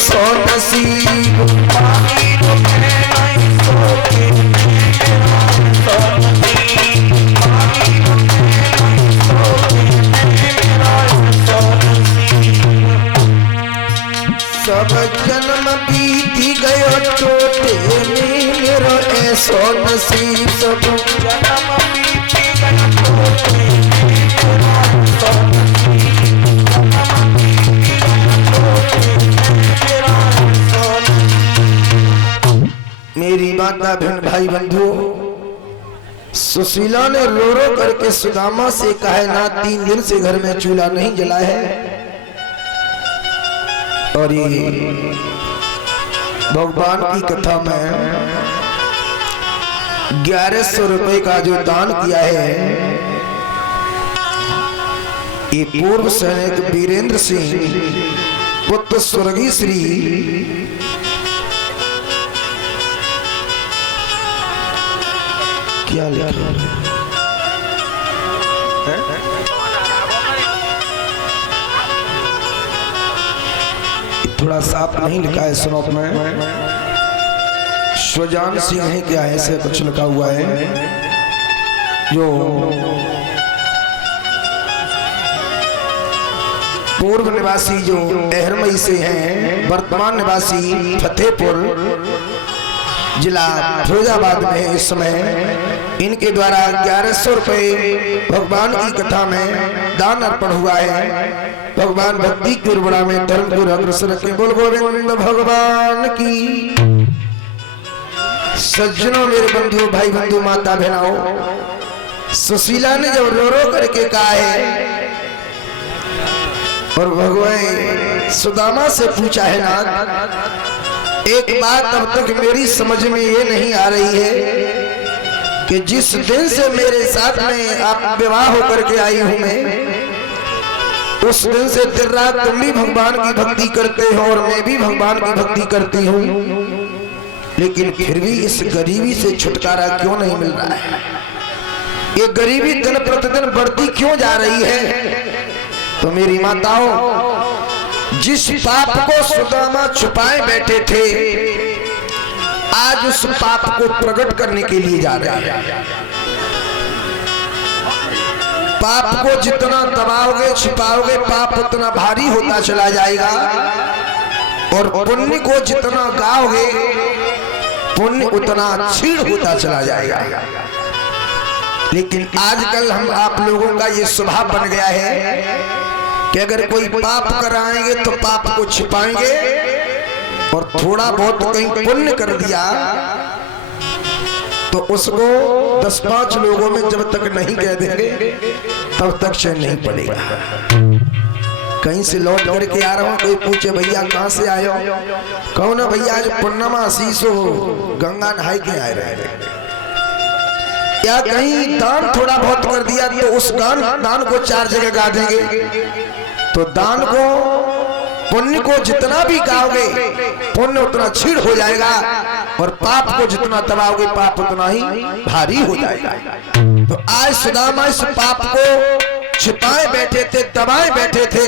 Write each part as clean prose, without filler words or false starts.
ऐसो नसीब पानी रुके नहीं सोके मेरा ऐसो नसीब पानी रुके नहीं सोके मेरा ऐसो नसीब सब जन्म बीती गयो टोटे में मेरा ऐसो नसीब सब जन्म बीती गयो टोटे में मेरा ऐसो मेरी माता बहन भाई बंधु सुशीला ने रो रो करके सुदामा से कहा ना 3 दिन से घर में चूल्हा नहीं जला है और ये भगवान की कथा में 1100 रुपए का जो दान किया है ये पूर्व सैनिक वीरेंद्र सिंह पुत्र स्वर्गीय श्री क्या लिखा है? थोड़ा साफ नहीं लिखा है सुनो में स्वजान सिंह है क्या ऐसे कुछ लिखा हुआ है जो पूर्व निवासी जो अहरमई से हैं वर्तमान निवासी फतेहपुर जिला फिरोजाबाद में इस समय इनके द्वारा 1100 रुपए भगवान की कथा में दान अर्पण हुआ है। भगवान भक्ति की उर्वरा में धर्म को अग्रसर रखें। बोल गोविंद भगवान की। सज्जनों मेरे बंधु भाई बंधु माता बहनों सुशीला ने जब रो रो करके कहा है और भगवान सुदामा से पूछा है ना एक बात अब तक मेरी समझ में ये नहीं आ रही है कि जिस दिन से मेरे साथ में आप विवाह होकर के आई हूं मैं उस दिन से दिन रात तुम भी भगवान की भक्ति करते हो और मैं भी भगवान की भक्ति करती हूँ लेकिन फिर भी इस गरीबी से छुटकारा क्यों नहीं मिल रहा है। ये गरीबी दिन प्रतिदिन बढ़ती क्यों जा रही है। तो मेरी माताओं जिस पाप को सुदामा छुपाए बैठे थे आज उस पाप को प्रकट करने के लिए जा रहे हैं। पाप को जितना दबाओगे छिपाओगे पाप उतना भारी होता चला जाएगा और पुण्य को जितना गाओगे पुण्य उतना क्षीण होता चला जाएगा। लेकिन आजकल हम आप लोगों का ये स्वभाव बन गया है कि अगर कोई पाप कराएंगे तो पाप को छिपाएंगे और थोड़ा बहुत कहीं पुण्य कर दिया तो उसको 10-5 लोगों में जब तक नहीं कह देंगे तब तक चैन नहीं पड़ेगा। कहीं से लौट करके आ रहा हूँ कोई पूछे भैया कहाँ से आए हो कहो ना भैया आज पूर्णिमा आशीष हो गंगा नहाई के आए रहे या कहीं दान थोड़ा बहुत कर दिया तो उस दान को 4 जगह गा देंगे। तो दान को पुण्य को जितना भी गाओगे पुण्य उतना क्षीण हो जाएगा और पाप को जितना दबाओगे पाप उतना ही भारी हो जाएगा। तो आज सुदामा इस पाप को छिपाए बैठे थे दबाए बैठे थे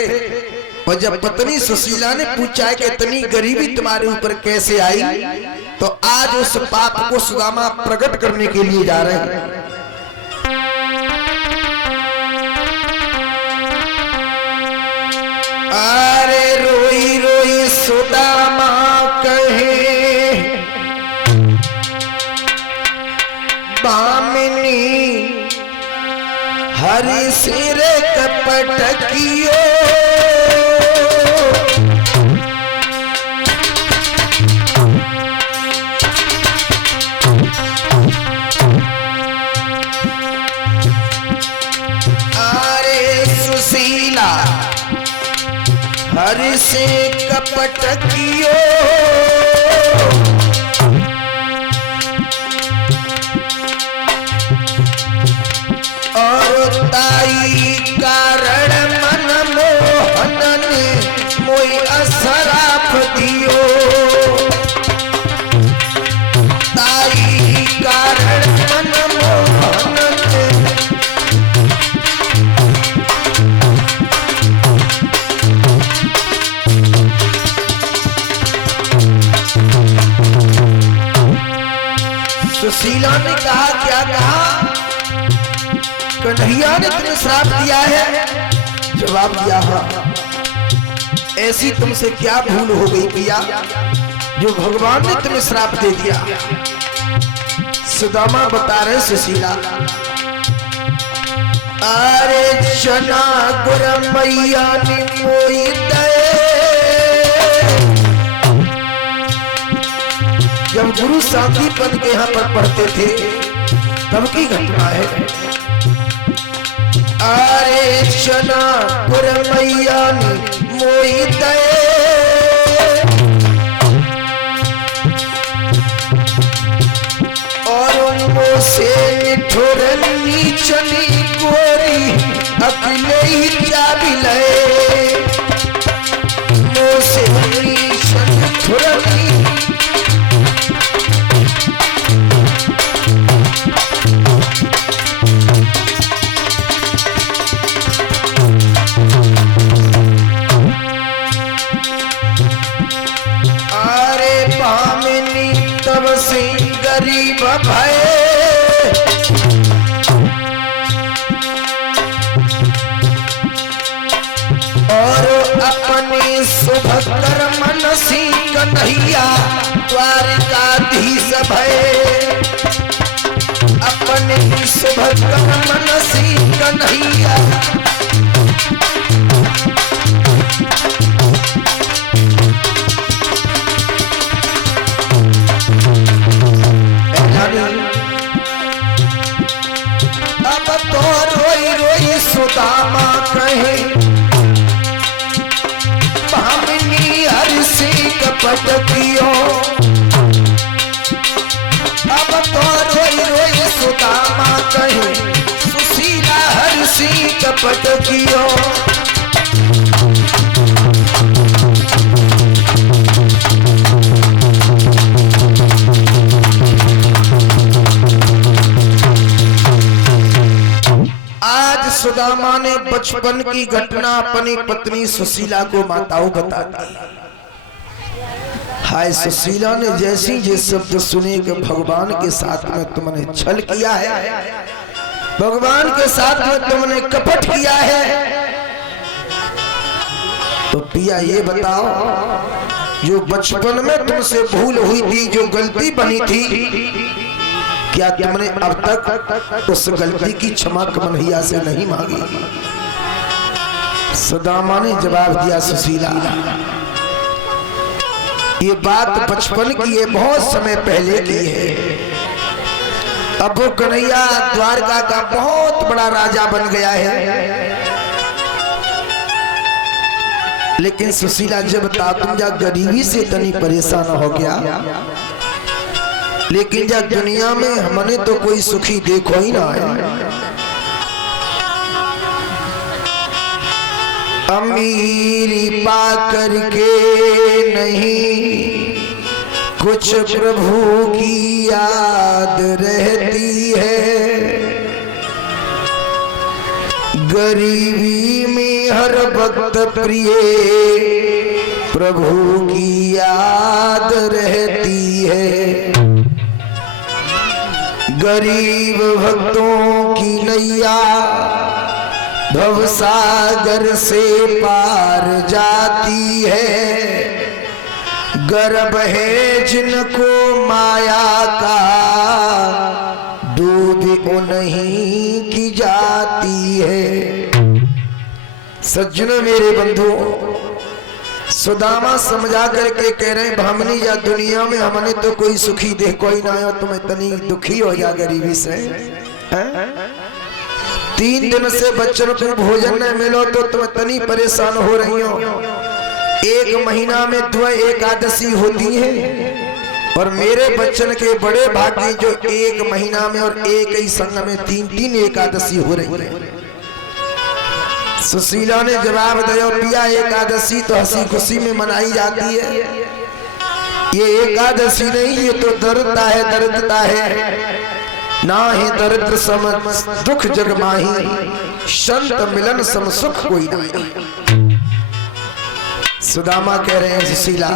और जब पत्नी सुशीला ने पूछा है कि इतनी गरीबी तुम्हारे ऊपर कैसे आई तो आज उस पाप को सुदामा प्रकट करने के लिए जा रहे हैं। अरे रोई रोई सुदामा कहे बामिनी हरि सिर कपट कियो हरि से कपट कियो और ताई कारण मन मोहन ने मोई असराफ दियो ताई कारण मन मोहन ने सुशीला ने कहा क्या कहा? कन्हैया ने तुम्हें श्राप दिया है? जवाब दिया हाँ। ऐसी तुमसे क्या भूल हो गई पिया जो भगवान ने तुम्हें श्राप दे दिया? सुदामा बता रहे सुशीला, अरे चना गुर मैया ने मोई दे। जब गुरु शांतिपद के यहाँ पर पढ़ते थे तब की घटना है। अरे चना गुर मैया ने मोई दे, और से निठुरनी चली गोरी अकेले ही चाबी ले। मोसे निठुरनी गरीब भय, और अपने शुभ कर्म मनसी कन्हैया द्वारकाधीश भय। अपने शुभ कर्म मनसी कन्हैया सुदामा कहे भामिनी हर्षि कपट कियो। अब तो रोई रोई सुदामा कहे सुशीला हर्षि कपट कियो। सुदामा ने बचपन की घटना अपनी पत्नी सुशीला को माताओं बता दी। हाय सुशीला ने जैसी ये शब्द सुने कि भगवान के साथ में तुमने छल किया है, भगवान के साथ में तुमने कपट किया है, तो पिया ये बताओ जो बचपन में तुमसे भूल हुई थी, जो गलती बनी थी, क्या तुमने अब तक उस गलती की क्षमा कन्हैया से नहीं मांगी? सुदामा ने जवाब दिया सुशीला ये बात बचपन की है, बहुत समय पहले की है। अब वो कन्हैया द्वारका का बहुत बड़ा राजा बन गया है। लेकिन सुशीला जब तुम जा गरीबी से तनी परेशान हो गया, लेकिन जब दुनिया में हमने तो कोई सुखी देखो ही ना है। अमीरी पा करके नहीं कुछ प्रभु की याद रहती है। गरीबी में हर वक्त प्रिय प्रभु की याद रहती है। गरीब भक्तों की नैया भवसागर से पार जाती है। गर्भ है जिनको माया का डूब उन्हीं की जाती है। सज्जनों मेरे बंधुओं, सुदामा समझा करके कह रहे भामिनी या दुनिया में हमने तो कोई सुखी देख कोई ना हो, तुम इतनी दुखी हो जा गरीबी से। 3 दिन से बच्चों को भोजन न मिलो तो तुम इतनी परेशान हो रही हो। 1 महीना में 2 एकादशी होती है, और मेरे बच्चन के बड़े भाग्य जो 1 महीना में और एक ही संग में 3-3 एकादशी हो रही है। सुशीला ने जवाब दिया पिया एकादशी तो हंसी खुशी में मनाई जाती है, ये एकादशी नहीं, ये तो दर्दता है, दर्दता है। ना है दरिद्र सम दुख जग माही, संत मिलन सम सुख कोई नहीं। सुदामा कह रहे हैं सुशीला